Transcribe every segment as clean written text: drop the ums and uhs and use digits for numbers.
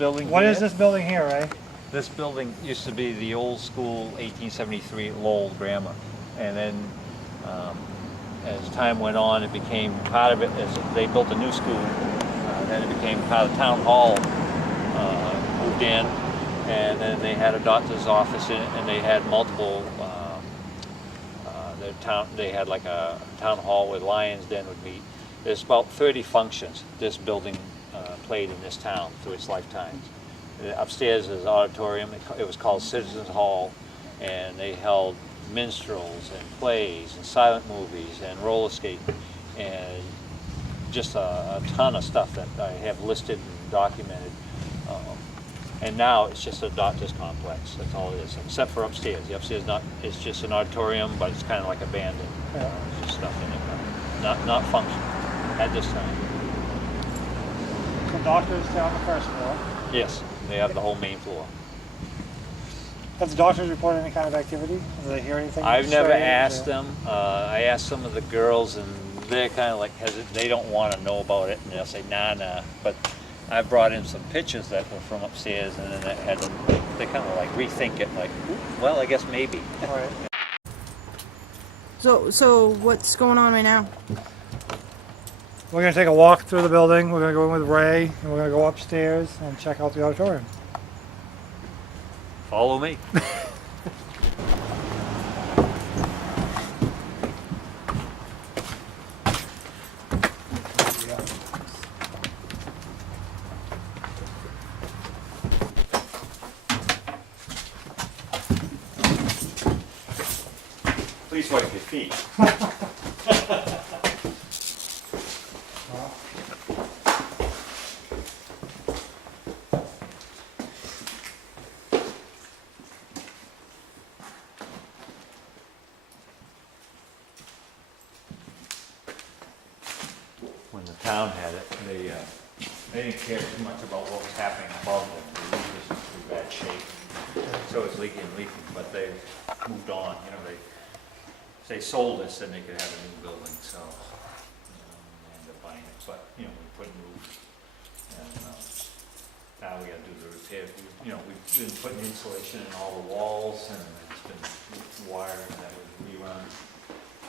building What here, is this building here, Ray? this building used to be the old school 1873 Lowell Grammar. And then as time went on, it became part of it. As they built a new school, then it became part of the town hall, moved in. And then they had a doctor's office in it, and they had multiple, they had like a town hall where Lions Den would meet. There's about 30 functions this building played in this town through its lifetime. Upstairs is an auditorium. It was called Citizens Hall, and they held minstrels and plays and silent movies and roller skating and just a ton of stuff that I have listed and documented. And now it's just a doctor's complex. That's all it is, except for upstairs. The upstairs it's just an auditorium, but it's kind of like abandoned. Yeah. There's just stuff in it, but not functional at this time. The doctors down the first floor. Yes, they have the whole main floor. Has the doctors reported any kind of activity? Do they hear anything? I've never strange, asked or? them. I asked some of the girls, and they're kind of like hesitant. They don't want to know about it, and they'll say, nah. But I brought in some pictures that were from upstairs, and then they kind of like rethink it, like, well, I guess maybe. All right. So what's going on right now? We're going to take a walk through the building. We're going to go in with Ray, and we're going to go upstairs and check out the auditorium. Follow me. Please wipe your feet. When the town had it, they didn't care too much about what was happening above them. The roof was in pretty bad shape, so it's leaking, but they moved on. You know, if they sold this, then they could have a new building. So they ended up buying it. But you know, we put new, and now we got to do the repair. We've been putting insulation in all the walls, and it's been wiring that was rerun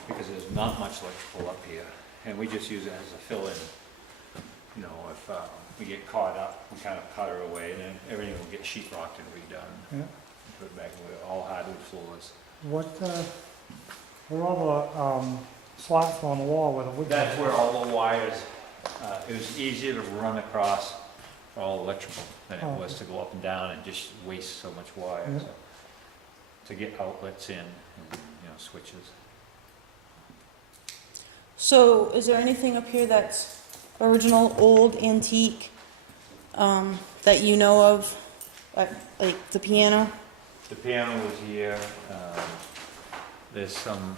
because there's not much electrical up here. And we just use it as a fill-in. You know, if we get caught up, we kind of cut her away, and then everything will get sheetrocked and redone. Yeah. Put it back with all hardwood floors. What are all the slots on the wall with the wood? That's where all the wires, it was easier to run across for all electrical than it was to go up and down and just waste so much wire. Yeah. So, to get outlets in and switches. So is there anything up here that's original, old, antique, that you know of? Like the piano? The piano was here. There's some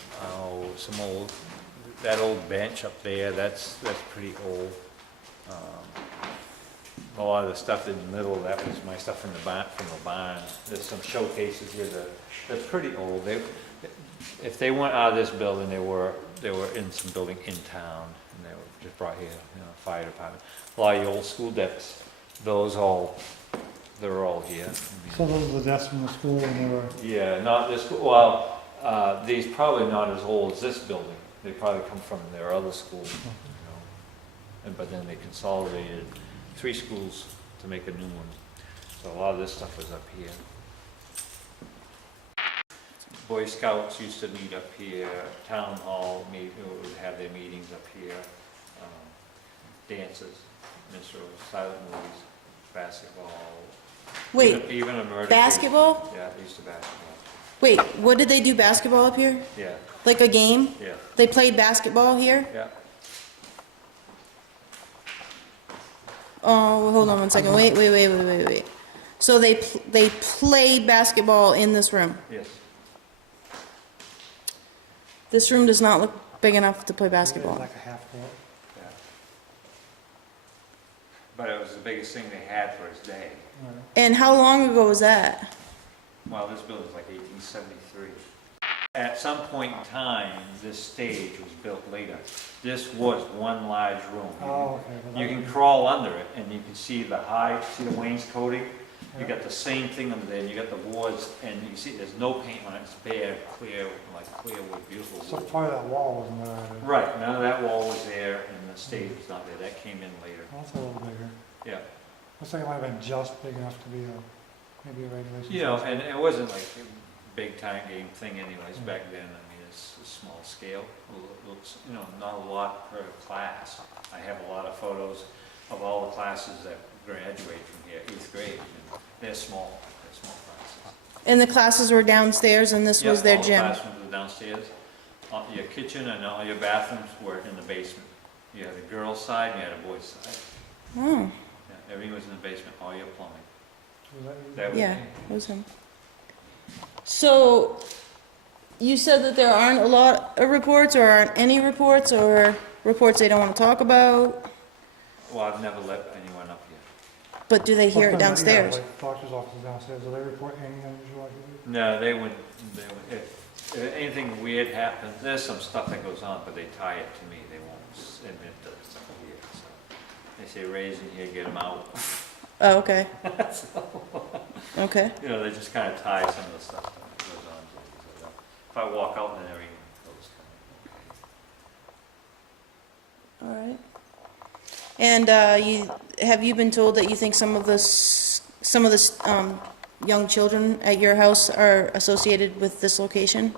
old, that old bench up there. That's pretty old. A lot of the stuff in the middle, that was my stuff from the barn. There's some showcases here that's pretty old. If they went out of this building, they were in some building in town, and they were just brought here. Fire department. A lot of the old school decks. They're all here. So those are the desks from the school when they were... Yeah, not this, well, these probably not as old as this building. They probably come from their other schools, but then they consolidated 3 schools to make a new one. So a lot of this stuff was up here. Boy Scouts used to meet up here, Town Hall would have their meetings up here, dances, minstrels, silent movies, basketball. Wait, even a murder basketball? case. Yeah, they used to basketball. Wait, what did they do basketball up here? Yeah, Like a game? yeah, They played basketball here? yeah. Oh, hold on one second. Wait. So they played basketball in this room. Yes. This room does not look big enough to play It basketball. was like a half court. Yeah. But it was the biggest thing they had for its day. Right. And how long ago was that? Well, this building's like 1873. At some point in time, this stage was built later. This was one large room. Oh, okay. well, You that can would be- crawl under it and you can see the see the wainscoting? You got the same thing under there, and you got the boards, and you see there's no paint on it, it's bare, clear, like clear wood, beautiful So wood. part of that wall wasn't there either. Right, none of that wall was there, and the stage was not there, that came in later. Well, that's a little bigger. Yeah, Looks like it might have been just big enough to be maybe a regulation. you know, and it wasn't like a big time game thing anyways, back then, I mean, it's a small scale. Looks, you know, not a lot per class. I have a lot of photos of all the classes that graduate from here, 8th grade, and they're small classes. And the classes were downstairs and this was their All the gym? classrooms were downstairs. Your kitchen and all your bathrooms were in the basement. You had a girls' side and you had a boys' side. Oh, Yeah, everything was in the basement, all your plumbing. Was that you? That was yeah, me. it was him. So, you said that there aren't a lot of reports, or aren't any reports, or reports they don't want to talk about, Well, I've never let anyone up here. but do they hear it Sometimes, downstairs? Like doctor's offices downstairs, do they report any unusual activity? No, they would, if anything weird happens, there's some stuff that goes on, but they tie it to me. They won't admit that it's something weird, so. They say, raise in here, get them out. Oh, okay. Okay. You know, they just kind of tie some of the stuff that goes on to it. So if I walk out, then everything goes kind of okay. All right. And have you been told that you think some of the young children at your house are associated with this location?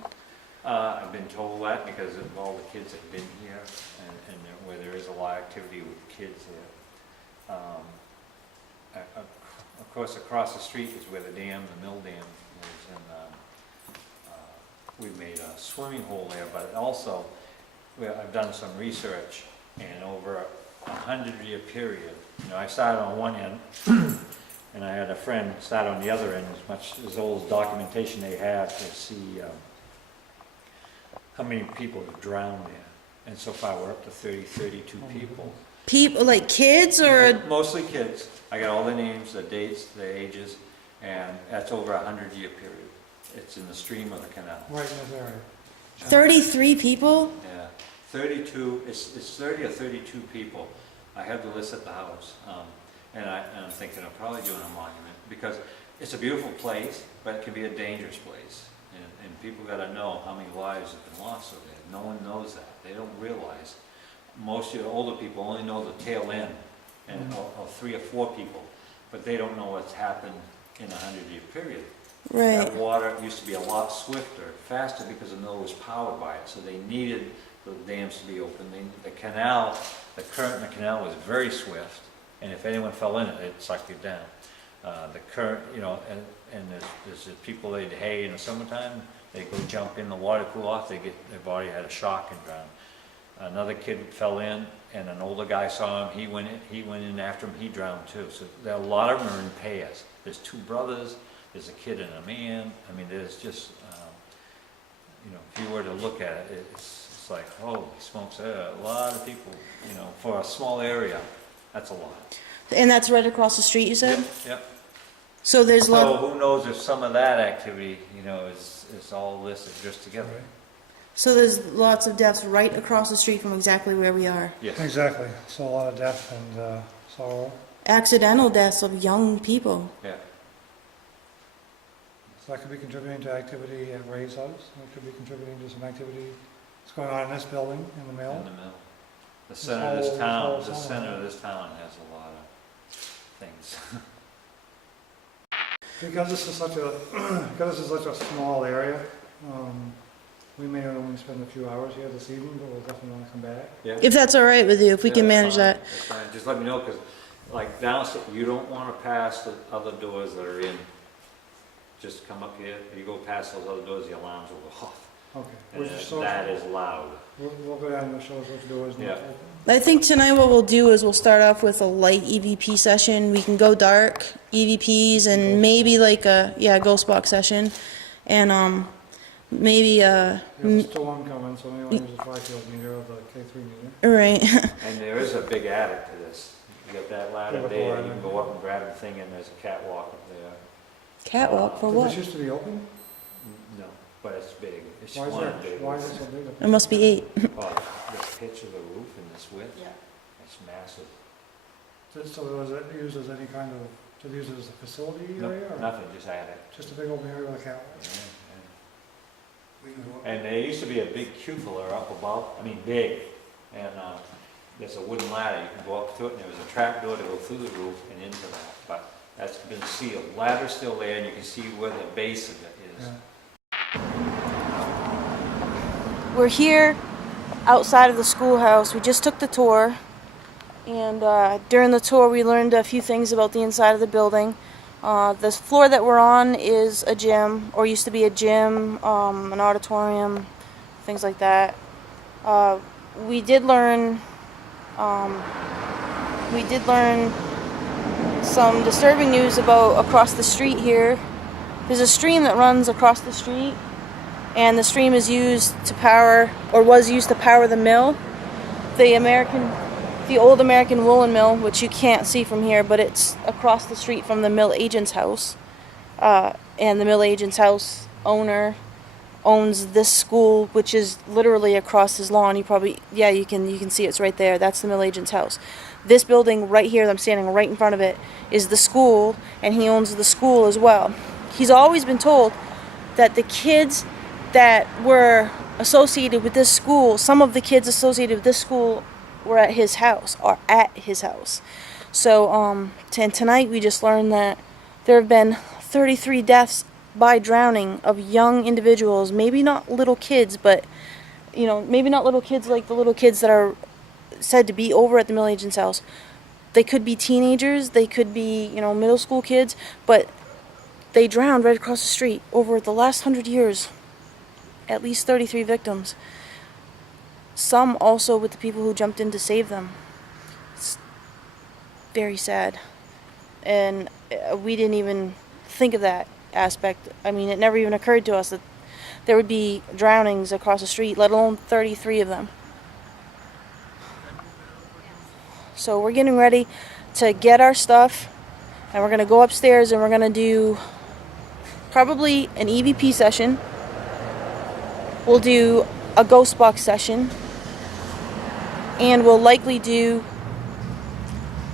I've been told that because of all the kids that have been here and where there is a lot of activity with kids here. Of course, across the street is where the dam, the mill dam is, and we've made a swimming hole there, but also I've done some research, and over a 100-year period, you know, I started on one end, and I had a friend start on the other end, as old as documentation they have to see how many people have drowned there. And so far, we're up to 32 people. People, like kids, or? Mostly kids. I got all the names, the dates, the ages, and that's over a 100-year period. It's in the stream of the canal. Right in this area. 33 people? Yeah, 32, it's 30 or 32 people. I have the list at the house, and I'm thinking of probably doing a monument, because it's a beautiful place, but it can be a dangerous place. And people gotta know how many lives have been lost over there. No one knows that. They don't realize. Most of the older people only know the tail end, and of 3 or 4 people, but they don't know what's happened in a 100-year period. Right. That water used to be a lot swifter, faster, because the mill was powered by it, so they needed the dams to be open. The canal, the current in the canal was very swift, and if anyone fell in it, it sucked you down. The current, you know, and there's people they'd hay in the summertime, they go jump in the water, cool off, their body had a shock and drowned. Another kid fell in, and an older guy saw him, he went in after him, he drowned too. So there are a lot of them are in pairs. There's 2 brothers, there's a kid and a man. I mean, there's just, you know, if you were to look at it, it's like, holy smokes, there are a lot of people, you know, for a small area, that's a lot. And that's right across the street, you said? Yep. So there's So lot. who knows if some of that activity, you know, is all listed just together. So there's lots of deaths right across the street from exactly where we are. Yes. Exactly. So a lot of death and sorrow. Accidental deaths of young people. Yeah. So that could be contributing to activity at Ray's house. That could be contributing to some activity that's going on in this building, in the mill. In the mill. The center of this town, whole the zone. center of this town has a lot of things. Because this is such a small area, we may only spend a few hours here this evening, but we'll definitely want to come back. Yeah. If that's all right with you, if we can Yeah, manage that's that. fine. That's fine. Just let me know, because like downstairs, you don't want to pass the other doors that are in. Just come up here, you go past those other doors, the alarms will go off. Okay. And Which is so- that is loud. We'll go down and show us which doors need Yeah. to open. I think tonight what we'll do is we'll start off with a light EVP session. We can go dark EVPs and maybe like a, ghost box session. And maybe There's a storm coming, so anyone who's a tri-field meter or the K3 meter. right. And there is a big attic to this. You got that ladder Yeah, there, ladder. you can go up and grab the thing, and there's a catwalk up there. Catwalk for Did what? this used to be open? No. but it's big. It's Why is one that, big. why is it so big? It must be 8. Oh, this pitch of the roof and this width, it's massive. So was it used as any kind of, to use it as a facility No, area? Or nothing, just add it. just a big open area with a cat? Yeah, We can go up. And there used to be a big cupola up above, I mean, big, and there's a wooden ladder, you can go up to it, and there was a trap door to go through the roof and into that, but that's been sealed. Ladder's still there, and you can see where the base of it is. Yeah. We're here outside of the schoolhouse. We just took the tour, and during the tour we learned a few things about the inside of the building. The floor that we're on is a gym, or used to be a gym, an auditorium, things like that. We did learn some disturbing news about across the street here. There's a stream that runs across the street, and the stream is used to power, or was used to power the mill, the old American woolen mill, which you can't see from here, but it's across the street from the mill agent's house. And the mill agent's house owner owns this school, which is literally across his lawn. You can see it's right there. That's the mill agent's house. This building right here, that I'm standing right in front of it, is the school, and he owns the school as well. He's always been told that the kids that were associated with this school, some of the kids associated with this school were at his house, or at his house. So tonight we just learned that there have been 33 deaths by drowning of young individuals, maybe not little kids, but maybe not little kids like the little kids that are said to be over at the mill agent's house. They could be teenagers, they could be middle school kids, but they drowned right across the street. Over the last 100 years, at least 33 victims. Some also with the people who jumped in to save them. It's very sad. And we didn't even think of that aspect. I mean, it never even occurred to us that there would be drownings across the street, let alone 33 of them. So we're getting ready to get our stuff, and we're going to go upstairs and we're going to do probably an EVP session. We'll do a ghost box session, and we'll likely do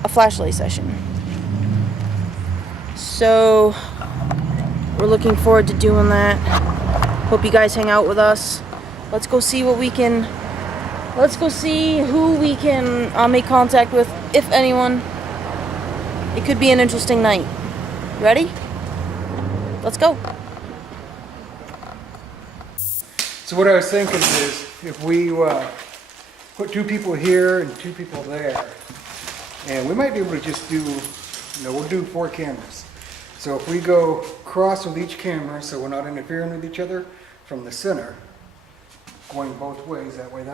a flashlight session. So we're looking forward to doing that. Hope you guys hang out with us. Let's go see who we can make contact with, if anyone. It could be an interesting night. Ready? Let's go. So what I was thinking is, if we put 2 people here and 2 people there, and we might be able to just do, we'll do 4 cameras. So if we go cross with each camera, so we're not interfering with each other from the center, going both ways, that way,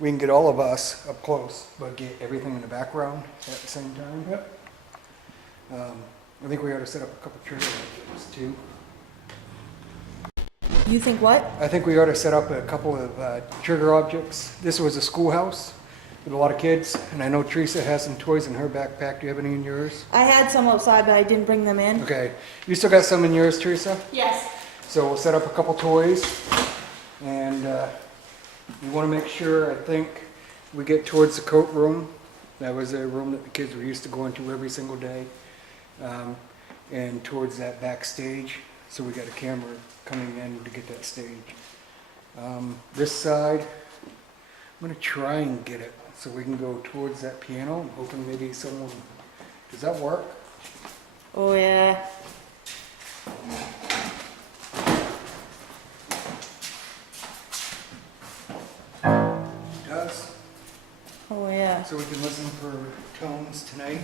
we can get all of us up close, but get everything in the background at the same time. Yep. I think we ought to set up a couple trigger objects too. You think what? I think we ought to set up a couple of trigger objects. This was a schoolhouse with a lot of kids, and I know Teresa has some toys in her backpack. Do you have any in yours? I had some outside, but I didn't bring them in. Okay. You still got some in yours, Teresa? Yes. So we'll set up a couple toys, and we want to make sure, I think, we get towards the coat room. That was a room that the kids were used to going to every single day, and towards that backstage. So we got a camera coming in to get that stage. This side, I'm going to try and get it so we can go towards that piano. I'm hoping maybe someone, does that work? Oh yeah. It does. Oh yeah. So we can listen for tones tonight.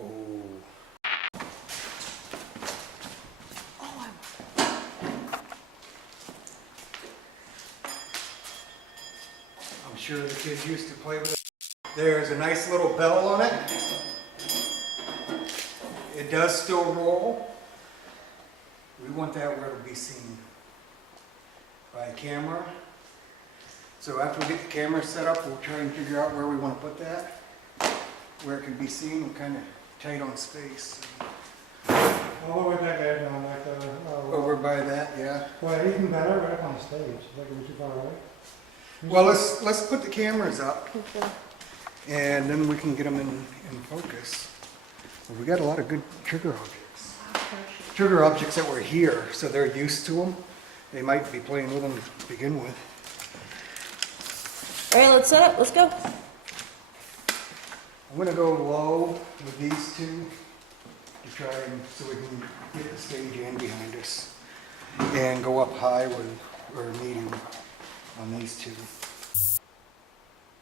Oh. I'm sure the kids used to play with it. There's a nice little bell on it. It does still roll. We want that where it'll be seen by a camera. So after we get the camera set up, we'll try and figure out where we want to put that, where it can be seen. We're kind of tight on space. All the way back there, like the by that, yeah. Well, anything better right up on stage, like it was too far away. Well, let's put the cameras up, and then we can get them in focus. Well, we got a lot of good trigger objects. Trigger objects that were here, so they're used to them. They might be playing with them to begin with. All right, let's set up. Let's go. I'm gonna go low with these two to try and, so we can get the stage in behind us. And go up high with, or medium on these two.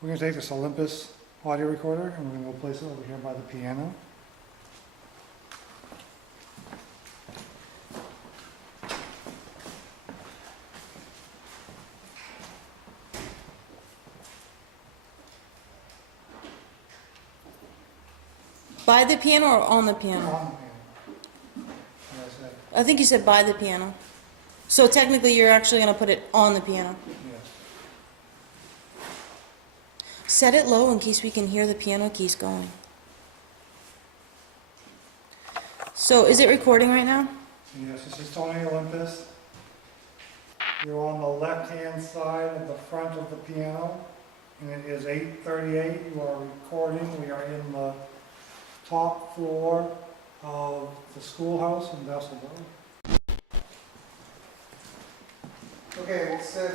We're gonna take this Olympus audio recorder and we're gonna go place it over here by the piano. By the piano or on the piano? On the piano. As I said, I think you said by the piano. So technically, you're actually going to put it on the piano. yes. Set it low in case we can hear the piano keys going. So is it recording right now? Yes, this is Tony Olympus. You're on the left-hand side of the front of the piano, and it is 8:38. You are recording. We are in the top floor of the schoolhouse in Vassalboro. Okay, we'll set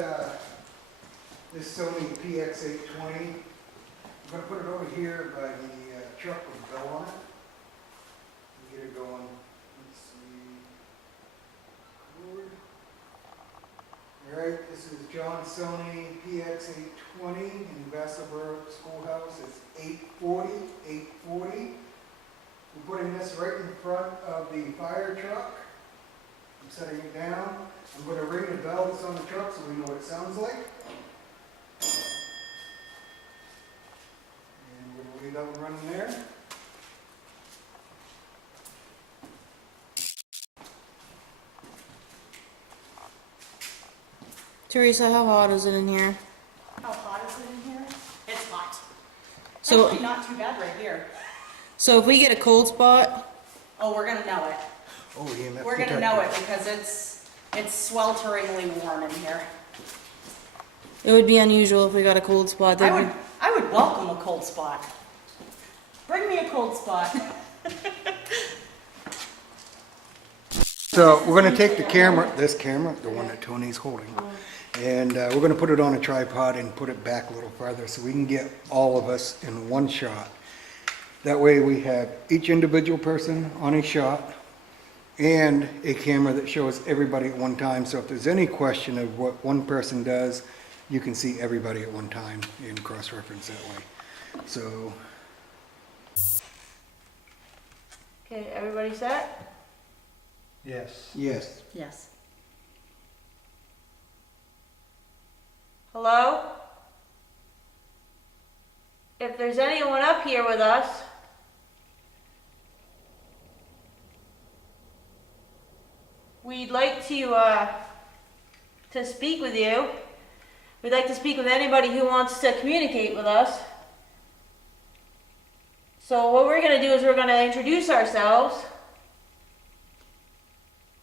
this Sony PX820. I'm gonna put it over here by the truck with the bell on it. Get it going. Let's see. Record. All right, this is John Sony PX820 in Vassalboro Schoolhouse. It's 840. We're putting this right in front of the fire truck. I'm setting it down. I'm going to ring the bell that's on the truck so we know what it sounds like. And we're going to leave that one running there. Teresa, how hot is it in here? How hot is it in here? It's hot. So- Actually, not too bad right here. So if we get a cold spot, Oh, we're gonna know it. Oh, EMF We're gonna know it because it's swelteringly warm in here. it would be unusual if we got a cold spot. I would welcome a cold spot. Bring me a cold spot. So we're going to take the camera, this camera, the one that Tony's holding, and we're going to put it on a tripod and put it back a little farther so we can get all of us in one shot. That way we have each individual person on a shot and a camera that shows everybody at one time. So if there's any question of what one person does, you can see everybody at one time and cross-reference that way. So, Okay, everybody set? Yes. yes. Yes. Hello? If there's anyone up here with us, we'd like to speak with you. We'd like to speak with anybody who wants to communicate with us. So what we're going to do is we're going to introduce ourselves.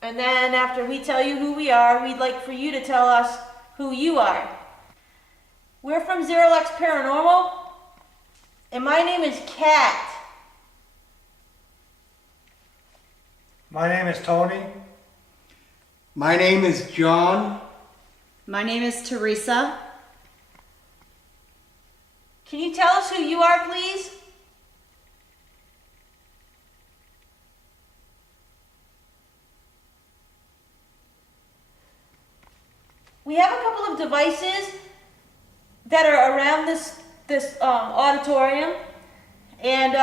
And then after we tell you who we are, we'd like for you to tell us who you are. We're from ZeroLux Paranormal, and my name is Kat. My name is Tony. My name is John. My name is Teresa. Can you tell us who you are, please? We have a couple of devices that are around this auditorium, and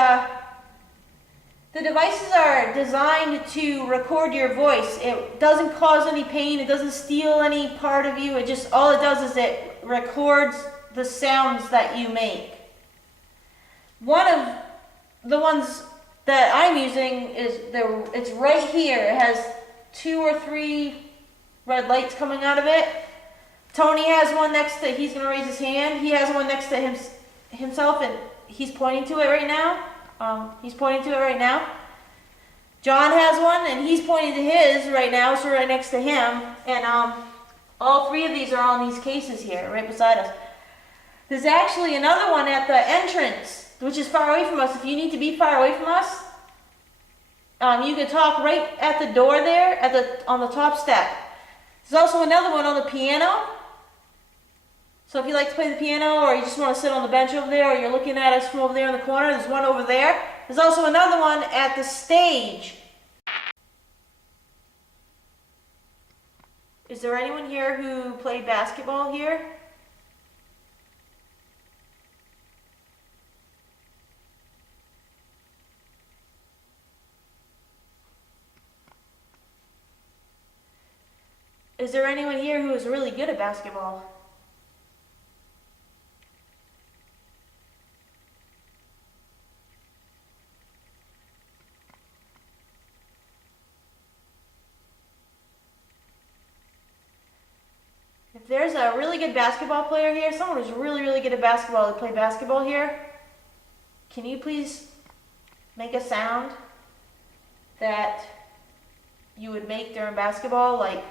the devices are designed to record your voice. It doesn't cause any pain. It doesn't steal any part of you. All it does is it records the sounds that you make. One of the ones that I'm using it's right here. It has 2 or 3 red lights coming out of it. Tony has one next to, he's going to raise his hand. He has one next to himself, and he's pointing to it right now. John has one, and he's pointing to his right now, so right next to him. And all three of these are on these cases here, right beside us. There's actually another one at the entrance, which is far away from us. If you need to be far away from us, you can talk right at the door there, on the top step. There's also another one on the piano. So if you like to play the piano, or you just want to sit on the bench over there, or you're looking at us from over there in the corner, there's one over there. There's also another one at the stage. Is there anyone here who played basketball here? Is there anyone here who is really good at basketball? If there's a really good basketball player here, someone who's really, really good at basketball to play basketball here, can you please make a sound that you would make during basketball, like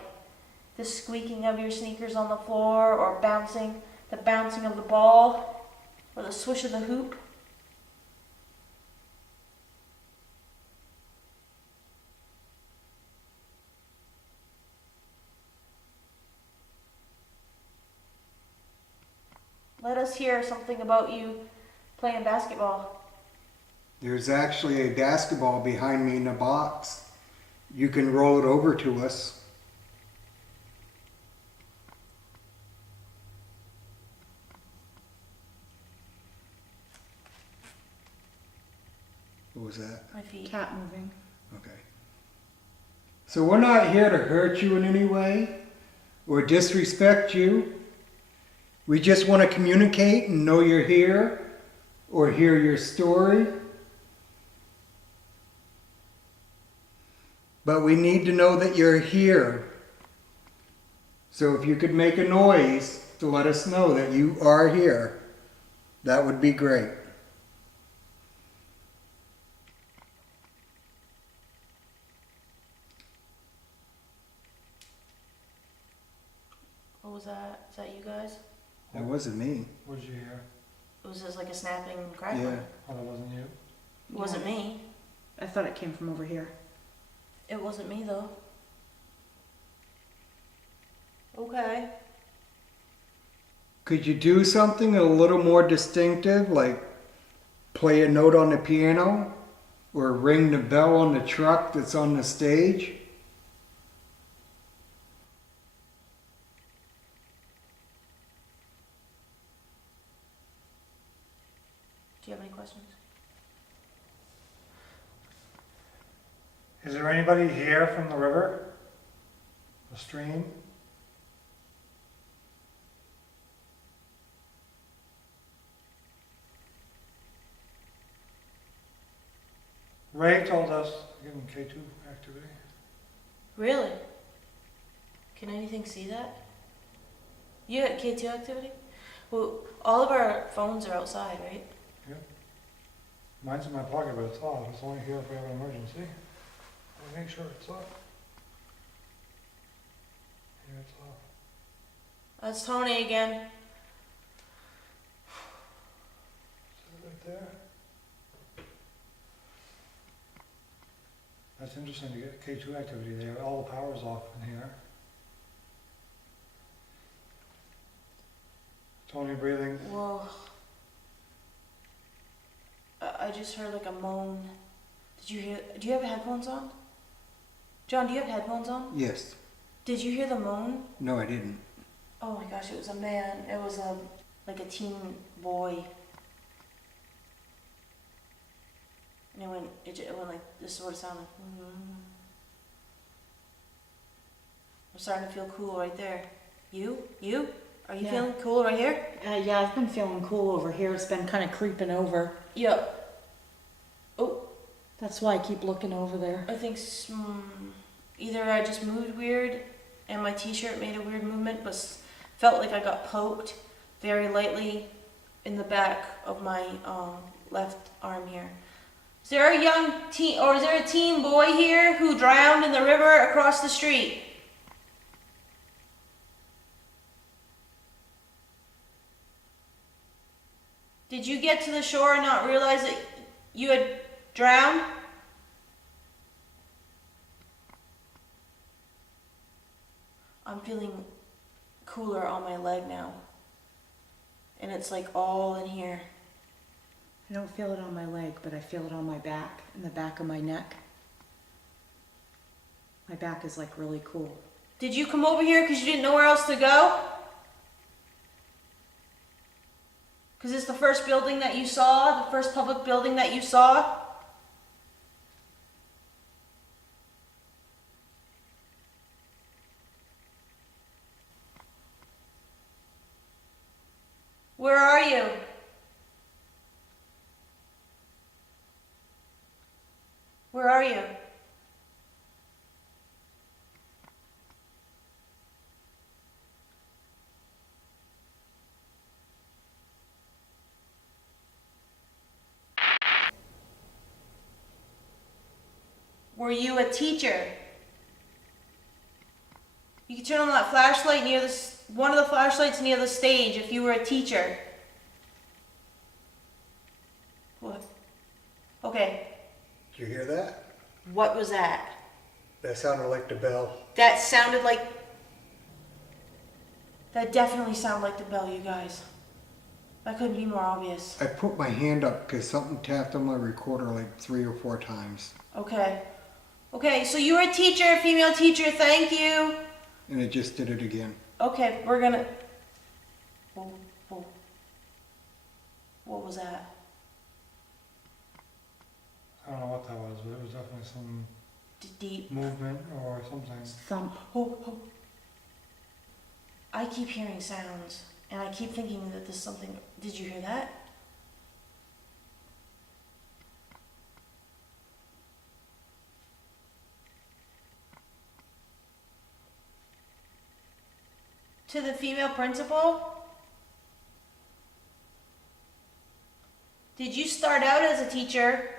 the squeaking of your sneakers on the floor, or the bouncing of the ball, or the swish of the hoop? Let us hear something about you playing basketball. There's actually a basketball behind me in a box. You can roll it over to us. What was that? My feet. Cat moving. Okay. So we're not here to hurt you in any way or disrespect you. We just want to communicate and know you're here or hear your story. But we need to know that you're here. So if you could make a noise to let us know that you are here, that would be great. What was that? Is that you guys? That wasn't me. What did you hear? It was just like a snapping and crackling. Yeah. Oh, that wasn't you? It wasn't me. I thought it came from over here. It wasn't me though. Okay. Could you do something a little more distinctive, like play a note on the piano or ring the bell on the truck that's on the stage? Do you have any questions? Is there anybody here from the river? The stream? Ray told us, again, K2 activity. Really? Can anything see that? You had K2 activity? Well, all of our phones are outside, right? Mine's in my pocket, but it's off. It's only here if we have an emergency. I'll make sure it's off. Here it's off. That's Tony again. Is it right there? That's interesting to get K2 activity there. All the power's off in here. Tony breathing. Whoa. I just heard like a moan. Did you hear? Do you have headphones on? John, do you have headphones on? Yes. Did you hear the moan? No, I didn't. Oh my gosh, it was a man. It was like a teen boy. And it went like this sort of sound. Like, I'm starting to feel cool right there. You? Are you Yeah. feeling cool right here? Yeah, I've been feeling cool over here. It's been kind of creeping over. Yep. Oh, That's why I keep looking over there. I think either I just moved weird and my t-shirt made a weird movement, but felt like I got poked very lightly in the back of my left arm here. Is there a young teen, or is there a teen boy here who drowned in the river across the street? Did you get to the shore and not realize that you had drowned? I'm feeling cooler on my leg now. And it's like all in here. I don't feel it on my leg, but I feel it on my back, and the back of my neck. My back is like really cool. Did you come over here because you didn't know where else to go? Because it's the first building that you saw, the first public building that you saw? Where are you? Where are you? Were you a teacher? You could turn on that flashlight near the, one of the flashlights near the stage if you were a teacher. What? Okay. Did you hear that? What was that? That sounded like the bell. That sounded like... That definitely sounded like the bell, you guys. That couldn't be more obvious. I put my hand up because something tapped on my recorder like 3 or 4 times. Okay. Okay, so you were a teacher, a female teacher, thank you. And it just did it again. Okay, we're gonna... Whoa, whoa. What was that? I don't know what that was, but it was definitely some Deep. movement or something. Thump. Oh, oh. I keep hearing sounds, and I keep thinking that there's something... Did you hear that? To the female principal? Did you start out as a teacher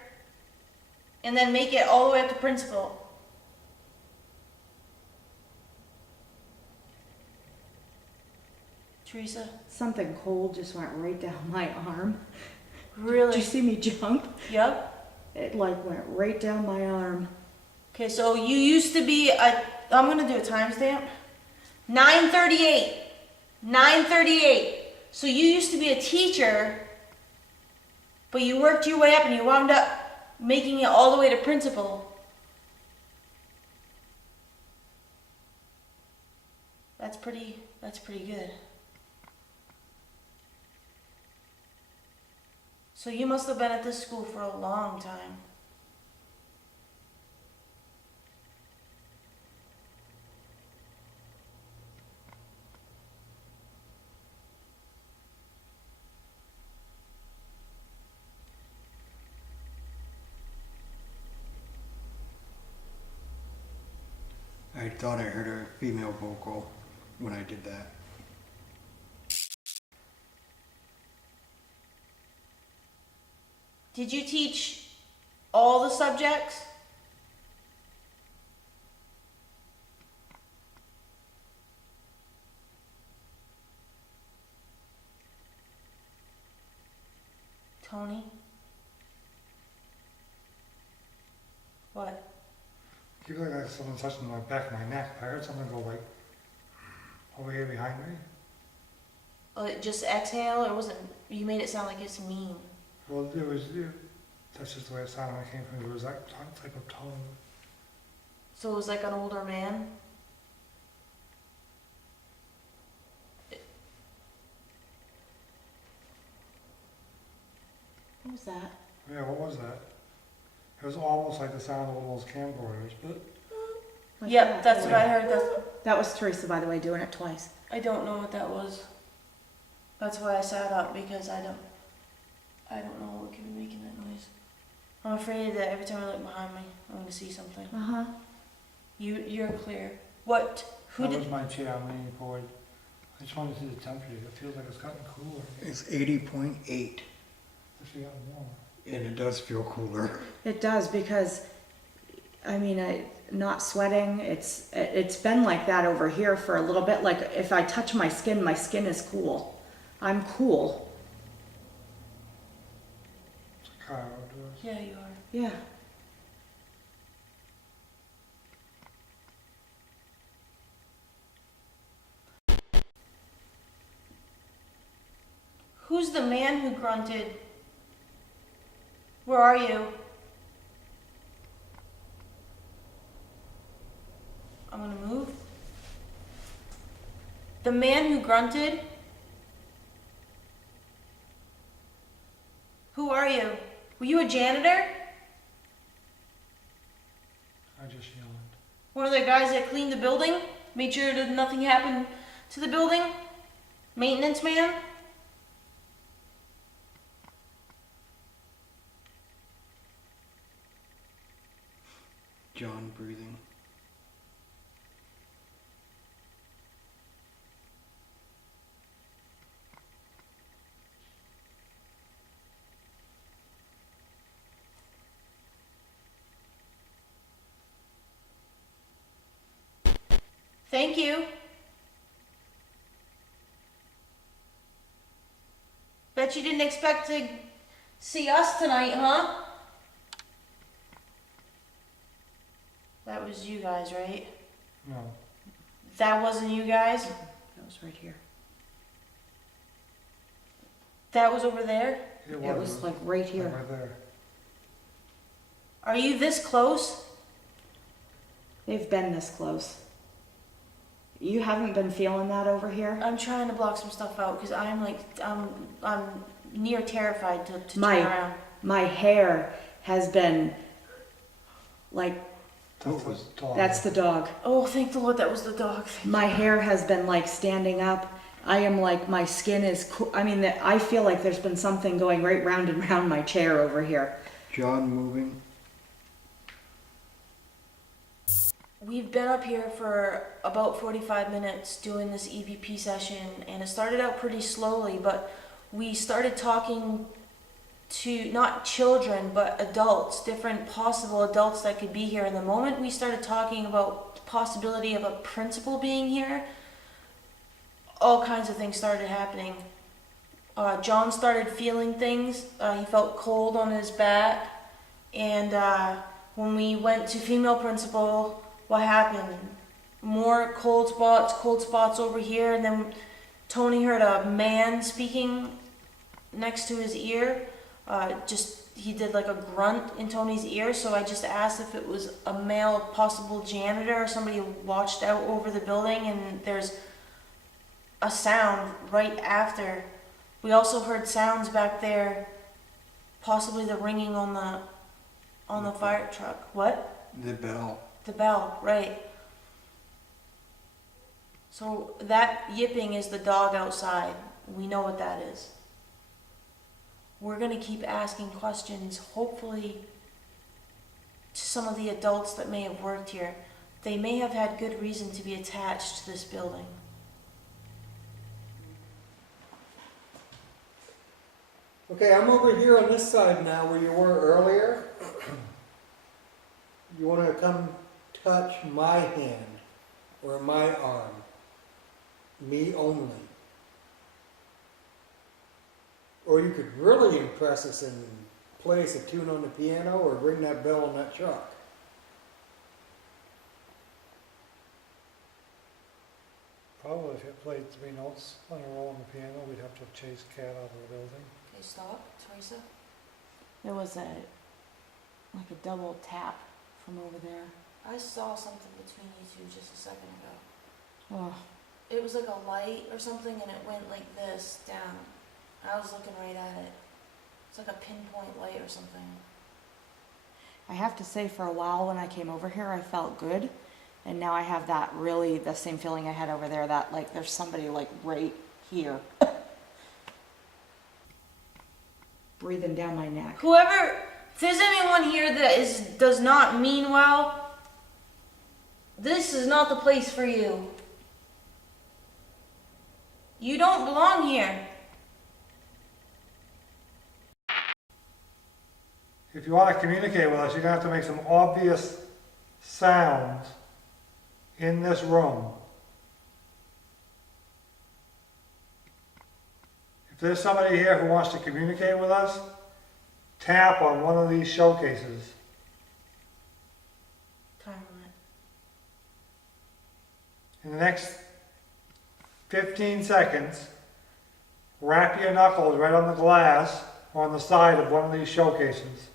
and then make it all the way up to principal? Teresa? Something cold just went right down my arm. Really? Did you see me jump? Yep. It like went right down my arm. Okay, so you used to be a... I'm gonna do a timestamp. 9:38. 9:38. So you used to be a teacher, but you worked your way up and you wound up making it all the way to principal. That's pretty good. So you must have been at this school for a long time. I thought I heard a female vocal when I did that. Did you teach all the subjects? Tony? What? I keep feeling like someone's touching my back of my neck. I heard something go like over here behind me. Oh, just exhale, or wasn't? You made it sound like it's mean. Well, that's just the way it sounded when it came from me. It was that type of tone. So it was like an older man? What was that? Yeah, what was that? It was almost like the sound of one of those camcorders, but Like Yep, that. that's what I heard. That was Teresa, by the way, doing it twice. I don't know what that was. That's why I sat up, because I don't know what could be making that noise. I'm afraid that every time I look behind me, I'm going to see something. Uh-huh. You're clear. What? Who that did? was my chair I'm leaning forward. I just wanted to see the temperature. It feels like it's gotten cooler. It's 80.8. It's actually gotten warmer. And it does feel cooler. It does because, I mean, not sweating. It's been like that over here for a little bit. Like if I touch my skin is cool. I'm cool. Kyle does. Yeah, you are. Yeah. Who's the man who grunted? Where are you? I'm gonna move. The man who grunted? Who are you? Were you a janitor? I just yelled. One of the guys that cleaned the building? Made sure that nothing happened to the building? Maintenance man? John breathing. Thank you. Bet you didn't expect to see us tonight, huh? That was you guys, right? No. That wasn't you guys? That was right here. That was over there? It was like right here. Right there. Are you this close? They've been this close. You haven't been feeling that over here? I'm trying to block some stuff out because I'm like, I'm near terrified to turn My- around. My hair has been like, What was that's the dog. Oh, thank the Lord that was the dog. My hair has been like standing up. I am like, my skin is, I mean, I feel like there's been something going right round and round my chair over here. John moving? We've been up here for about 45 minutes doing this EVP session, and it started out pretty slowly, but we started talking to not children, but adults, different possible adults that could be here. And the moment we started talking about the possibility of a principal being here, all kinds of things started happening. John started feeling things. He felt cold on his back. And when we went to female principal, what happened? More cold spots over here. And then Tony heard a man speaking next to his ear. He did like a grunt in Tony's ear. So I just asked if it was a male possible janitor or somebody who watched out over the building. And there's a sound right after. We also heard sounds back there, possibly the ringing on the fire truck. What? The bell. The bell, right. So that yipping is the dog outside. We know what that is. We're going to keep asking questions, hopefully to some of the adults that may have worked here. They may have had good reason to be attached to this building. Okay, I'm over here on this side now where you were earlier. You want to come touch my hand or my arm. Me only. Or you could really impress us and play us a tune on the piano or ring that bell on that truck. Probably if it played 3 notes on a roll on the piano, we'd have to chase a cat out of the building. Okay, stop, Teresa. There was like a double tap from over there. I saw something between you two just a second ago. Oh, It was like a light or something, and it went like this down. I was looking right at it. It's like a pinpoint light or something. I have to say, for a while when I came over here, I felt good. And now I have that really, the same feeling I had over there, that like there's somebody like right here. Breathing down my neck. Whoever, if there's anyone here that does not mean well, this is not the place for you. You don't belong here. If you want to communicate with us, you're going to have to make some obvious sounds in this room. If there's somebody here who wants to communicate with us, tap on one of these showcases. Time limit. In the next 15 seconds, wrap your knuckles right on the glass or on the side of one of these showcases.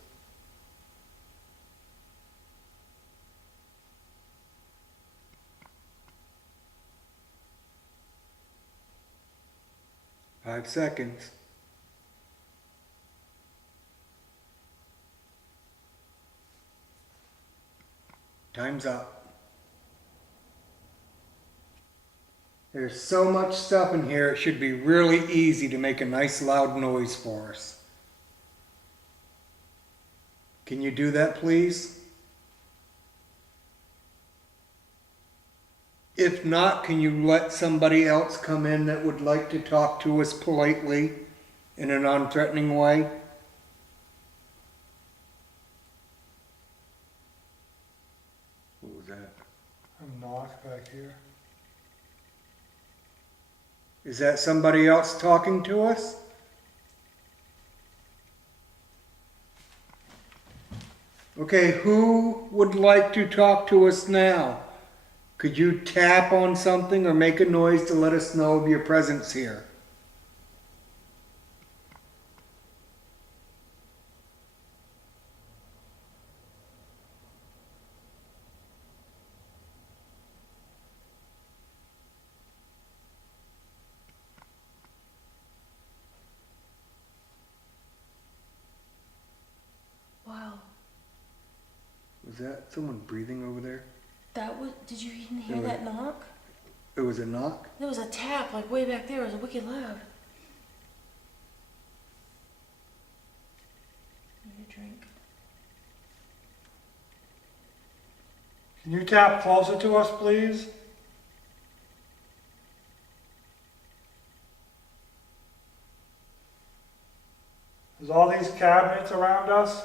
Five seconds. Time's up. There's so much stuff in here, it should be really easy to make a nice loud noise for us. Can you do that, please? If not, can you let somebody else come in that would like to talk to us politely in a non-threatening way? What was that? A knock back here. Is that somebody else talking to us? Okay, who would like to talk to us now? Could you tap on something or make a noise to let us know of your presence here? Wow. Was that someone breathing over there? That was. Did you even hear Yeah. that knock? It was a knock? There was a tap, like way back there. It was wicked loud. Need a drink. Can you tap closer to us, please? There's all these cabinets around us.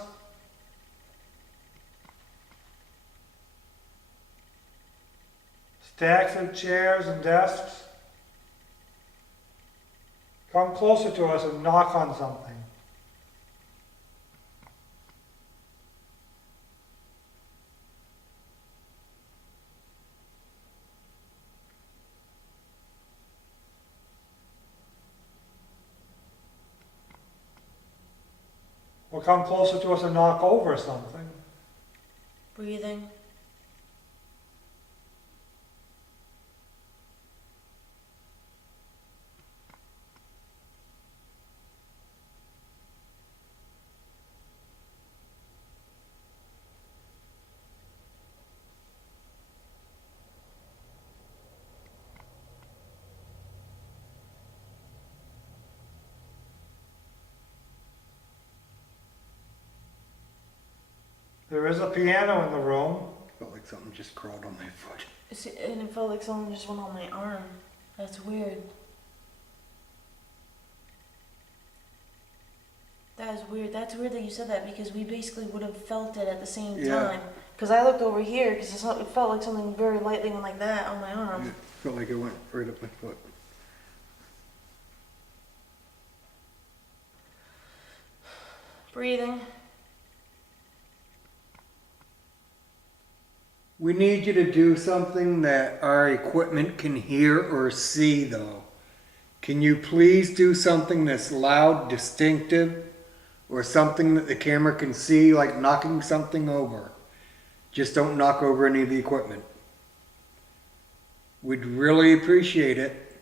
Stacks of chairs and desks. Come closer to us and knock on something. Or come closer to us and knock over something. Breathing. There is a piano in the room. Felt like something just crawled on my foot. And it felt like someone just went on my arm. That's weird. That is weird. That's weird that you said that because we basically would have felt it at the same Yeah. time. Because I looked over here because it felt like something very lightly went like that on my arm. It felt like it went right up my foot. Breathing. We need you to do something that our equipment can hear or see, though. Can you please do something that's loud, distinctive, or something that the camera can see, like knocking something over? Just don't knock over any of the equipment. We'd really appreciate it.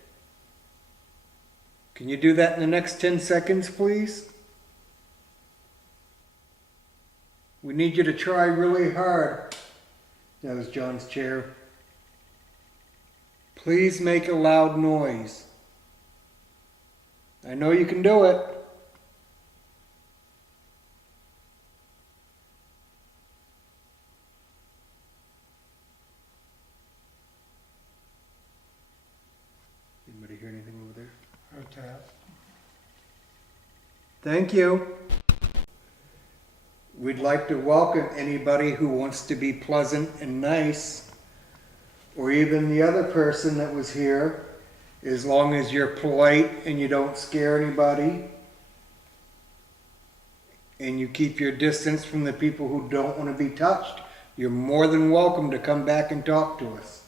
Can you do that in the next 10 seconds, please? We need you to try really hard. That was John's chair. Please make a loud noise. I know you can do it. Anybody hear anything over there? Or tap. Thank you. we'd like to welcome anybody who wants to be pleasant and nice, or even the other person that was here, as long as you're polite and you don't scare anybody, and you keep your distance from the people who don't want to be touched. You're more than welcome to come back and talk to us.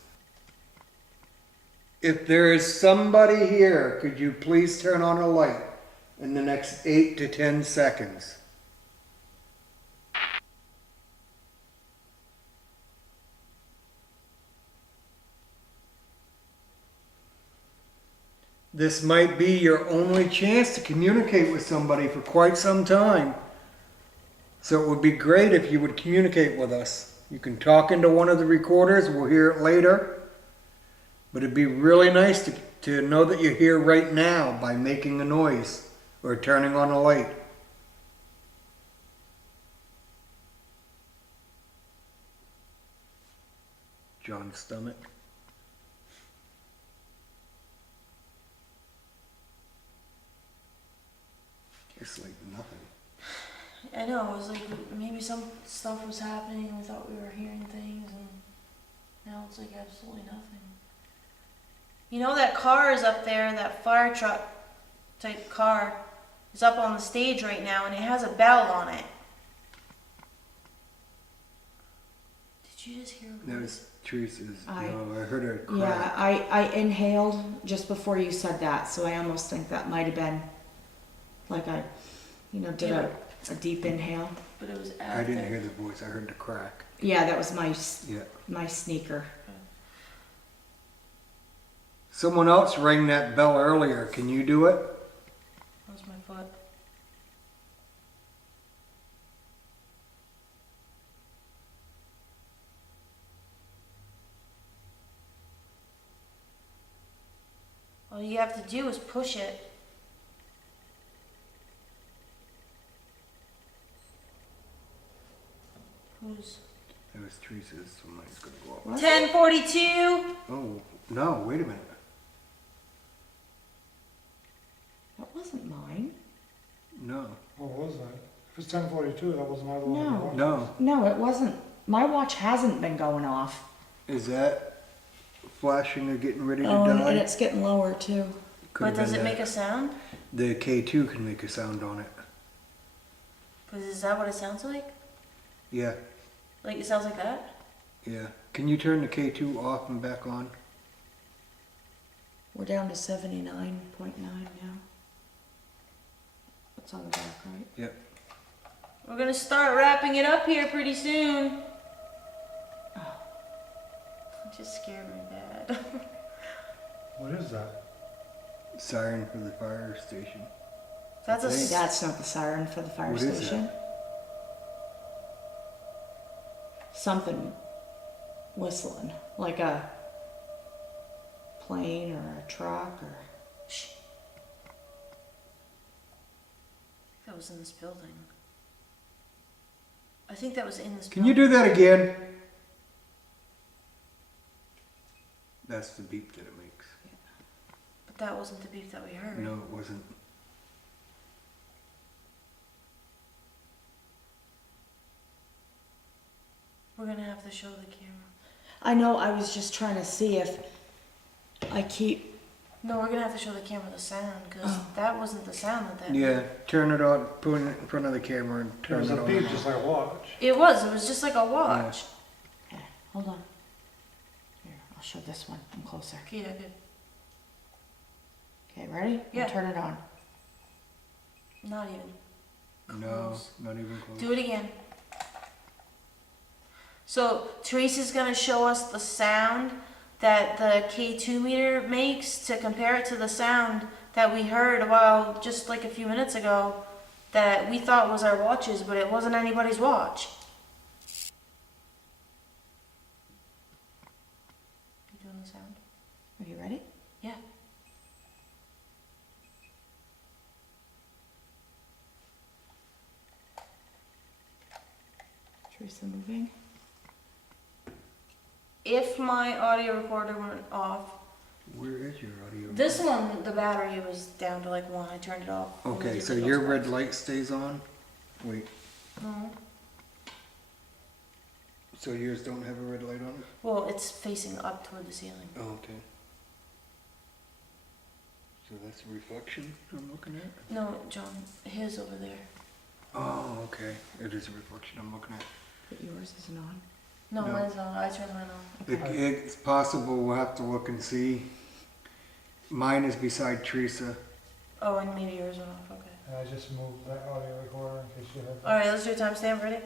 If there is somebody here, could you please turn on a light in the next 8 to 10 seconds? This might be your only chance to communicate with somebody for quite some time. So it would be great if you would communicate with us. You can talk into one of the recorders, we'll hear it later. But it'd be really nice to know that you're here right now by making a noise or turning on a light. John's stomach. It's like nothing. I know, it was like maybe some stuff was happening and we thought we were hearing things, and now it's like absolutely nothing. You know, that car is up there, that fire truck type car is up on the stage right now, and it has a bell on it. Did you just hear a That voice? was Teresa's. I heard her cry. Yeah, I inhaled just before you said that, so I almost think that might have been like I, did a deep inhale. But it was out I didn't there. hear the voice, I heard the crack. Yeah, that was Yeah. my sneaker. Someone else rang that bell earlier. Can you do it? That was my foot. All you have to do is push it. Who's That was Teresa's. Somebody's gonna go up. What? 1042? Oh, no, wait a minute. That wasn't mine. No. What was that? If it's 10:42, that was another one. No. of the No. No, it wasn't. My watch hasn't been going off. Is that flashing or getting ready to Oh, die? and it's getting lower too. Could But have does been it that. make a sound? The K2 can make a sound on it. Because is that what it sounds like? Yeah, Like it sounds like that? yeah. Can you turn the K2 off and back on? We're down to 79.9 now. That's on the back, right? Yep. We're gonna start wrapping it up here pretty soon. Oh. It just scared me bad. What is that? Siren for the fire station. That's a Hey. That's not the siren for the fire What is station. Something whistling, like a plane or a truck or. Shh. That was in this building. I think that was in this Can you building. do that again? That's the beep that it makes. But that wasn't the beep that we heard. No, it wasn't. We're gonna have to show the camera. I know, I was just trying to see if I keep. No, we're gonna have to show the camera the sound, because Oh. that wasn't the sound that. Yeah, turn it on, put it in front of the camera and It turn was it a on. beep, just like a watch. It was just like a watch. Okay, hold on. Here, I'll show this one. I'm closer. Okay, yeah, good. Okay, ready? Yeah. I'll turn it on. Not even. No, Close. not even close. Do it again. So Teresa's gonna show us the sound that the K2 meter makes to compare it to the sound that we heard just like a few minutes ago that we thought was our watches, but it wasn't anybody's watch. You doing the sound? Are you ready? Yeah. Teresa moving. If my audio recorder went off, Where is your audio? this one, the battery was down to like 1. I turned it off. Okay, It so was your just- red light stays on? Wait, No. So yours don't have a red light on it? Well, it's facing up toward the ceiling. Oh, okay. So that's a reflection I'm looking at? No, John, his over there. Oh, okay. It is a reflection I'm looking at. But yours isn't on. No, No. mine's on. I turned mine on. It's possible we'll have to look and see. Mine is beside Teresa. Oh, and maybe yours went off. Okay. And I just moved that audio recorder in case you heard. All right, let's do a timestamp. Ready?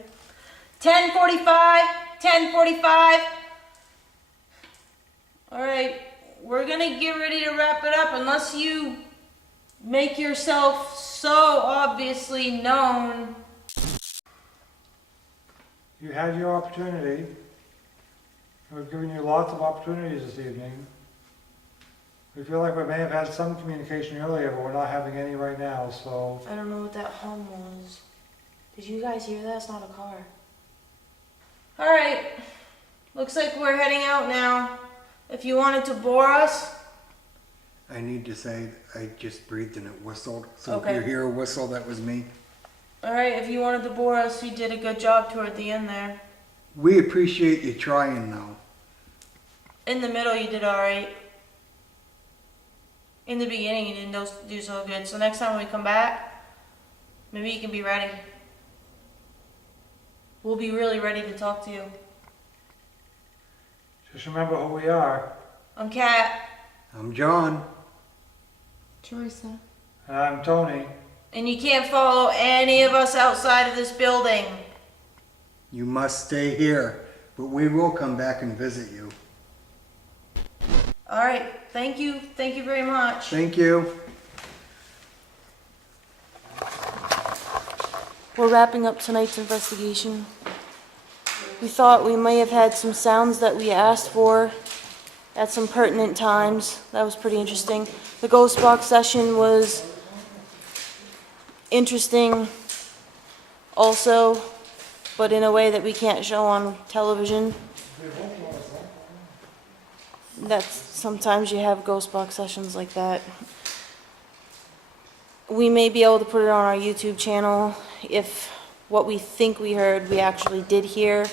10:45. 10:45. All right, we're gonna get ready to wrap it up unless you make yourself so obviously known. You had your opportunity. We've given you lots of opportunities this evening. We feel like we may have had some communication earlier, but we're not having any right now, so. I don't know what that hum was. Did you guys hear that? It's not a car. All right, looks like we're heading out now. If you wanted to bore us. I need to say, I just breathed and it whistled. So Okay. if you hear a whistle, that was me. All right, if you wanted to bore us, you did a good job toward the end there. We appreciate you trying though. In the middle, you did all right. In the beginning, you didn't do so good. So next time we come back, maybe you can be ready. We'll be really ready to talk to you. Just remember who we are. I'm Kat, I'm John. Teresa. And I'm Tony. and you can't follow any of us outside of this building. You must stay here, but we will come back and visit you. All right, thank you very much. Thank you. We're wrapping up tonight's investigation. We thought we may have had some sounds that we asked for at some pertinent times. That was pretty interesting. The ghost box session was interesting also, but in a way that we can't show on television. That's sometimes you have ghost box sessions like that. We may be able to put it on our YouTube channel if what we think we heard we actually did hear.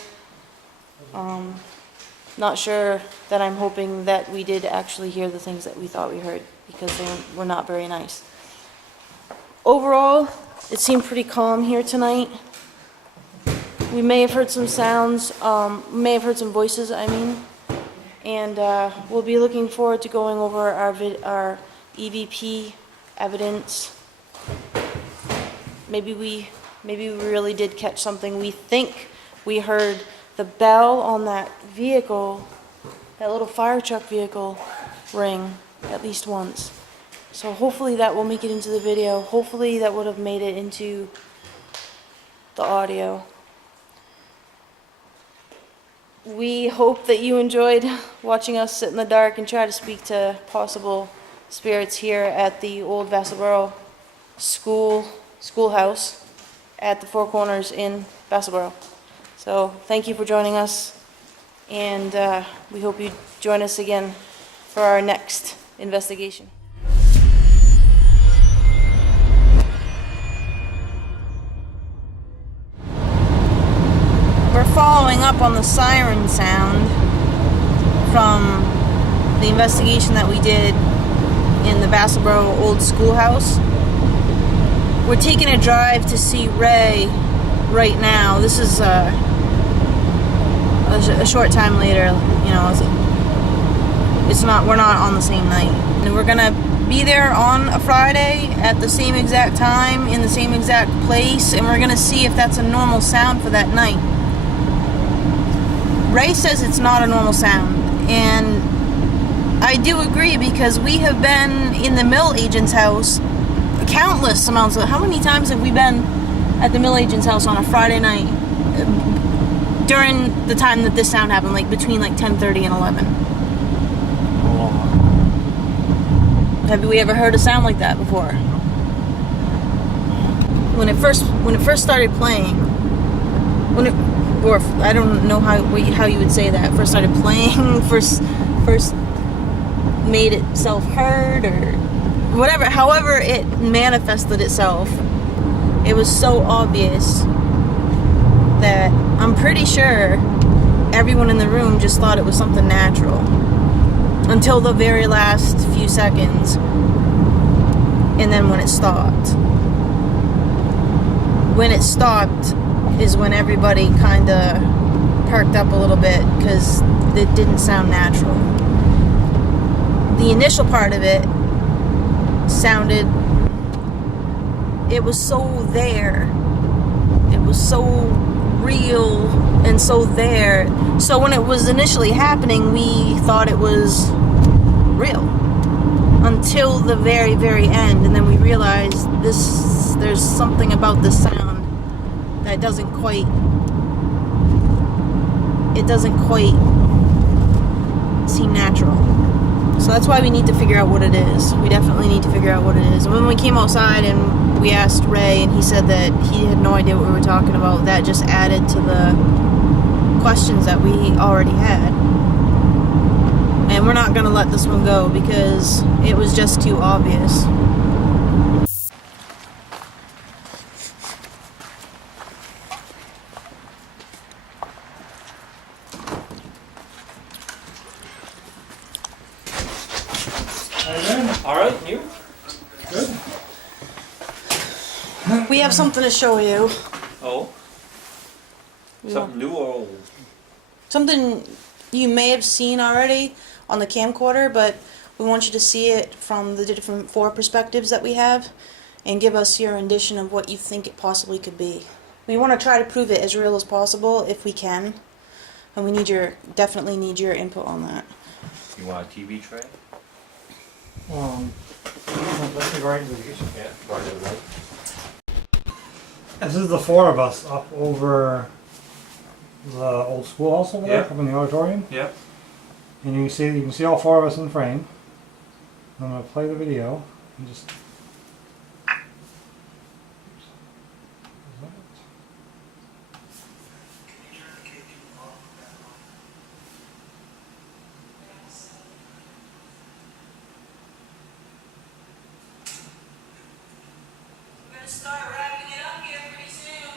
Not sure that I'm hoping that we did actually hear the things that we thought we heard, because they were not very nice. Overall, it seemed pretty calm here tonight. We may have heard some sounds, may have heard some voices, I mean. And we'll be looking forward to going over our EVP evidence. Maybe we really did catch something. We think we heard the bell on that vehicle, that little fire truck vehicle, ring at least once. So hopefully that will make it into the video. Hopefully that would have made it into the audio. We hope that you enjoyed watching us sit in the dark and try to speak to possible spirits here at the old Vassalboro Schoolhouse at the Four Corners in Vassalboro. So thank you for joining us, and we hope you join us again for our next investigation. We're following up on the siren sound from the investigation that we did in the Vassalboro Old Schoolhouse. We're taking a drive to see Ray right now. This is a short time later, you know. We're not on the same night. And we're gonna be there on a Friday at the same exact time in the same exact place, and we're gonna see if that's a normal sound for that night. Ray says it's not a normal sound, and I do agree, because we have been in the mill agent's house countless amounts of. How many times have we been at the mill agent's house on a Friday night during the time that this sound happened, like between like 10:30 and 11? Have we ever heard a sound like that before? When it first started playing, or I don't know how you would say that. First started playing, first made itself heard, or whatever. However it manifested itself, it was so obvious that I'm pretty sure everyone in the room just thought it was something natural. Until the very last few seconds. And then when it stopped. When it stopped is when everybody kind of perked up a little bit because it didn't sound natural. The initial part of it sounded, it was so there. It was so real and so there. So when it was initially happening, we thought it was real until the very, very end, and then we realized there's something about this sound that doesn't quite seem natural. So that's why we need to figure out what it is. We definitely need to figure out what it is. And when we came outside and we asked Ray, and he said that he had no idea what we were talking about, that just added to the questions that we already had. And we're not going to let this one go because it was just too obvious. All right, you? We have something to show you. Oh? Something new or old? Something you may have seen already on the camcorder, but we want you to see it from the different 4 perspectives that we have and give us your rendition of what you think it possibly could be. We want to try to prove it as real as possible if we can, and we definitely need your input on that. You want a TV tray? Let's get right into these. Yeah, right to the right. This is the 4 of us up over the old schoolhouse over there, Yeah. up in the auditorium. Yep. And you can see all 4 of us in frame. I'm gonna play the video and just. We're going to start wrapping it up here pretty soon.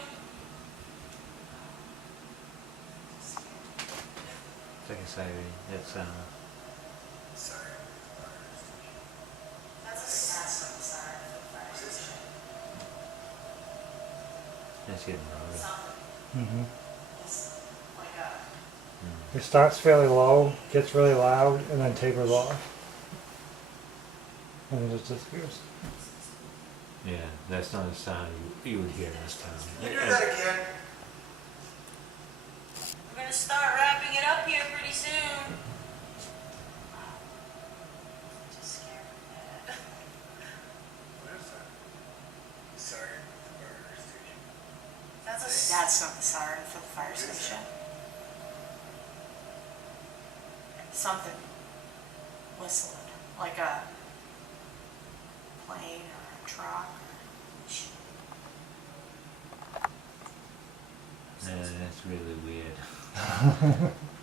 Second side, that's that's getting louder. It starts fairly low, gets really loud, and then tapers off. And then just disappears. Yeah, that's not a sound you would hear this time. We're going to start wrapping it up here pretty soon. Just scared me. That's not the siren for the fire station. Something whistling, like a plane or a truck. Nah, that's really weird.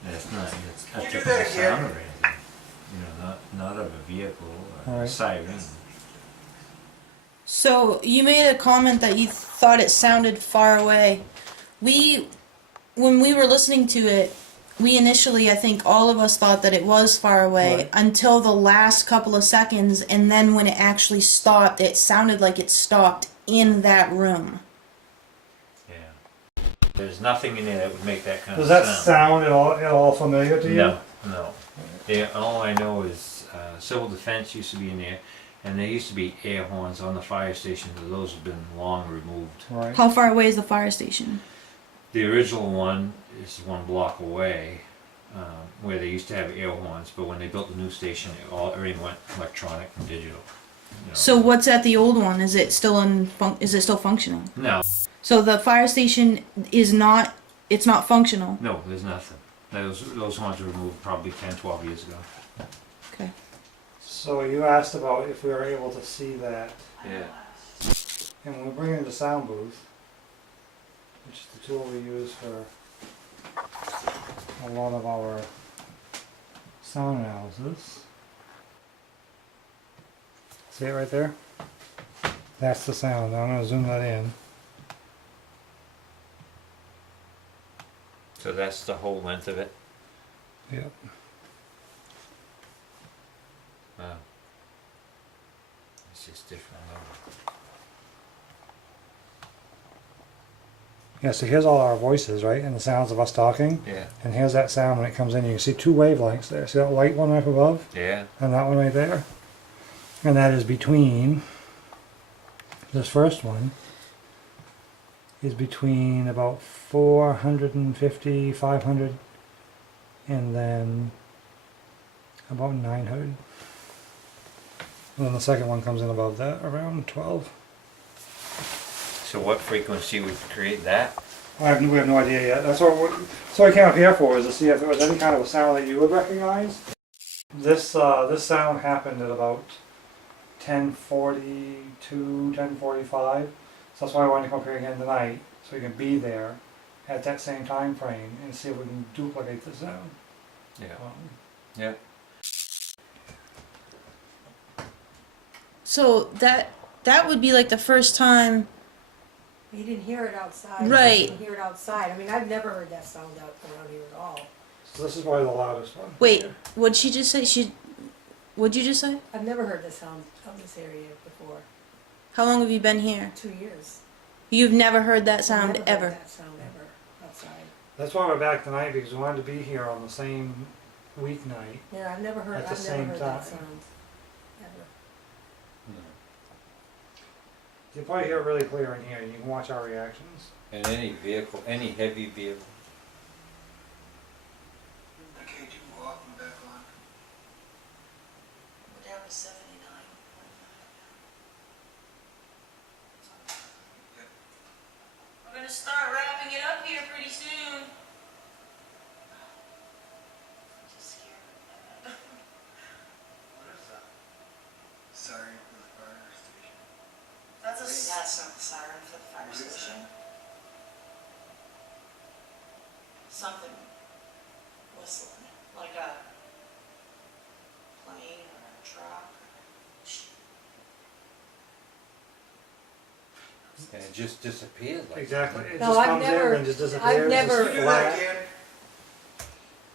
That's not a typical sound or anything. You know, not of a vehicle or a Alright. siren. So you made a comment that you thought it sounded far away. When we were listening to it, we initially, I think all of us thought that it was far away Right. until the last couple of seconds, and then when it actually stopped, it sounded like it stopped in that room. Yeah. There's nothing in there that would make that kind Does of that sound. sound at all familiar to you? No, no. All I know is civil defense used to be in there, and there used to be air horns on the fire station, but those have been long removed. Right. How far away is the fire station? The original one is 1 block away, where they used to have air horns, but when they built the new station, everything went electronic and digital. You know. So what's at the old one? Is it still is it still functioning? No, So the fire station it's not functional. no, there's nothing. Those horns were removed probably 10, 12 years ago. Okay. So you asked about if we were able to see that. Yeah. And when we bring in the sound booth, which is the tool we use for a lot of our sound analysis. See it right there? That's the sound. Now I'm going to zoom that in. So that's the whole length of it? Yep. Wow. It's just different level. Yeah, so here's all our voices, right? And the sounds of us talking. Yeah. And here's that sound when it comes in. You can see two wavelengths there. See that light one up above? Yeah. And that one right there? And that is between, this first one is between about 450, 500, and then about 900. And then the second one comes in above that, around 12. So what frequency would create that? We have no idea yet. That's what I came up here for, is to see if there was any kind of a sound that you would recognize. This sound happened at about 10:42, 10:45. So that's why I wanted to come up here again tonight, so we can be there at that same time frame and see if we can duplicate the sound. Yeah. Yeah. So that would be like the first time. You didn't hear it outside. Right. You didn't hear it outside. I mean, I've never heard that sound out around here at all. So this is probably the loudest one. Wait, what'd she just say? What'd you just say? I've never heard the sound of this area before. How long have you been here? 2 years. You've never heard that I've sound never ever. heard that sound ever outside. That's why we're back tonight, because we wanted to be here on the same weeknight. Yeah, I've never heard. At the I've never same heard time. that sound ever. You'll probably hear it really clear in here, and you can watch our reactions. And any vehicle, any heavy vehicle. Okay, do off and back on. We're down to 79. We're gonna start wrapping it up here pretty soon. I'm just scared. What is that? Siren for the fire station. That's not the siren for the fire What is station. that? Something whistling, like a plane or a truck. And it just disappeared like Exactly. It No, just I've comes never- in and just disappears. I've It's never- Do that flat. again.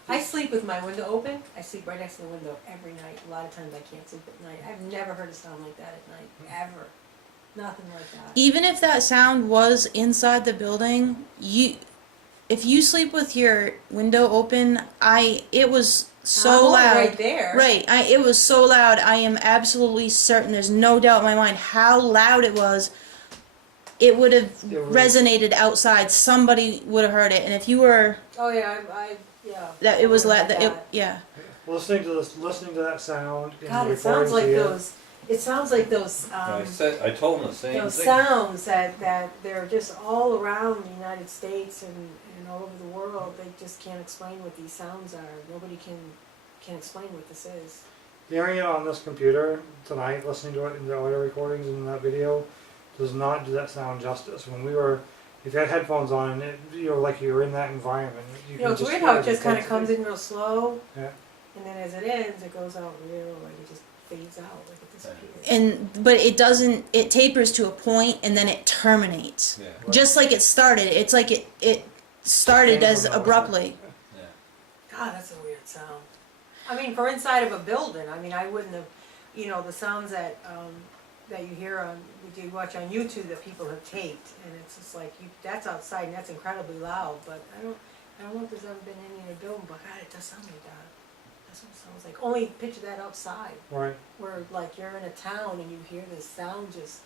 I sleep with my window open. I sleep right next to the window every night. A lot of times I can't sleep at night. I've never heard a sound like that at night, ever. Nothing like that. Even if that sound was inside the building, if you sleep with your window open, it was so I'm only loud. right there. Right, it was so loud. I am absolutely certain. There's no doubt in my mind how loud it was. It would have Yeah, right. resonated outside. Somebody would have heard it. And if you were Oh yeah, yeah. that, it was I loud. heard Yeah. Listening to that sound. In God, the it sounds like recordings here. those. It sounds like those. I told him the same Those thing. sounds that they're just all around the United States and all over the world. They just can't explain what these sounds are. Nobody can explain what this is. Hearing it on this computer tonight, listening to it in the audio recordings and in that video, does not do that sound justice. When we were, if you had headphones on, and like you're in that environment. You know, it's just weird hear how it the just kind of intensity. comes in real slow, Yeah. and then as it ends, it goes out real, like it just fades out, like it disappears. But it doesn't. It tapers to a point and then it terminates. Yeah. Just like it started. It's like it started Came as from nowhere. abruptly. Yeah. God, that's a weird sound. I mean, for inside of a building, I mean, I wouldn't have, the sounds that you hear on, you watch on YouTube that people have taped, and it's just like, that's outside and that's incredibly loud, but I don't know if there's ever been any in a building, but God, it does sound like that. That's what it sounds like. Only picture that outside, Right. where like you're in a town and you hear this sound just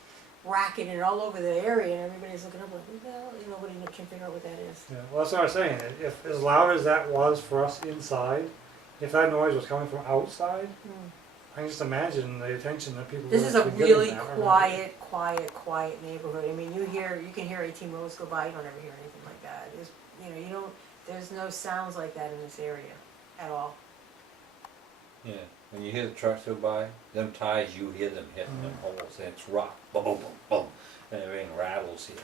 racketing all over the area, and everybody's looking up like, what the hell? Nobody can figure out what that is. Yeah. Well, that's what I was saying. If as loud as that was for us inside, if that noise was coming from outside, I can just imagine the attention that people. This would is a have been giving really that, right? quiet neighborhood. I mean, you can hear 18 roads go by. You don't ever hear anything like that. There's no sounds like that in this area at all. Yeah. When you hear the trucks go by, them ties, you hear them hitting them holes, and it's rock, boom, boom, boom, boom, and everything rattles here.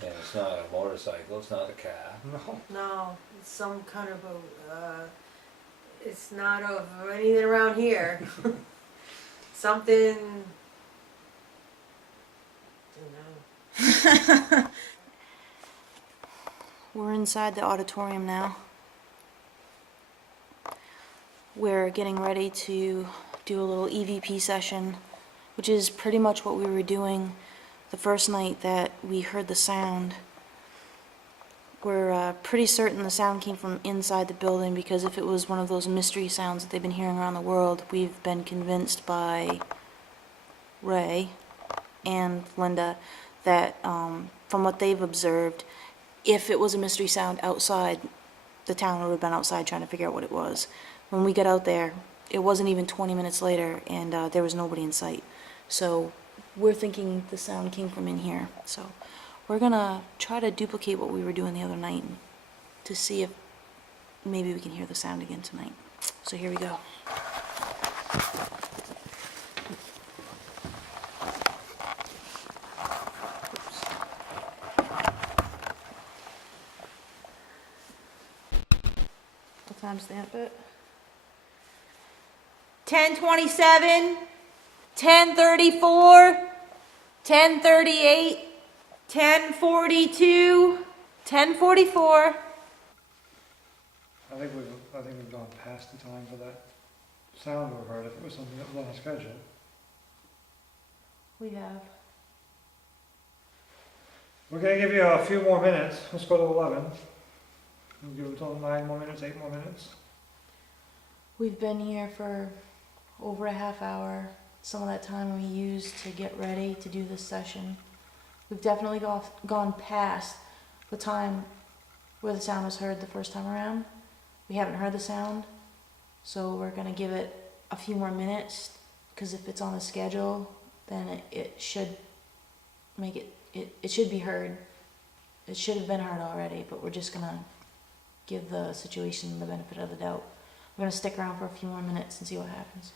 And it's not a motorcycle, it's not a car. No. No, it's some kind of it's not of anything around here. Something. Don't know. We're inside the auditorium now. We're getting ready to do a little EVP session, which is pretty much what we were doing the first night that we heard the sound. We're pretty certain the sound came from inside the building, because if it was one of those mystery sounds that they've been hearing around the world, we've been convinced by Ray and Linda that from what they've observed, if it was a mystery sound outside, the town would have been outside trying to figure out what it was. When we got out there, it wasn't even 20 minutes later, and there was nobody in sight. So we're thinking the sound came from in here. So we're gonna try to duplicate what we were doing the other night to see if maybe we can hear the sound again tonight. So here we go. What timestamp it? 10:27, 10:34, 10:38, 10:42, 10:44. I think we've gone past the time for that sound we heard, if it was something that was on the schedule. We have. We're gonna give you a few more minutes, let's go to 11. We'll give it till 9 more minutes, 8 more minutes. We've been here for over a half hour. Some of that time we used to get ready to do this session. We've definitely gone past the time where the sound was heard the first time around. We haven't heard the sound, so we're gonna give it a few more minutes, because if it's on the schedule, then it should make it should be heard. It should have been heard already, but we're just gonna give the situation the benefit of the doubt. We're gonna stick around for a few more minutes and see what happens.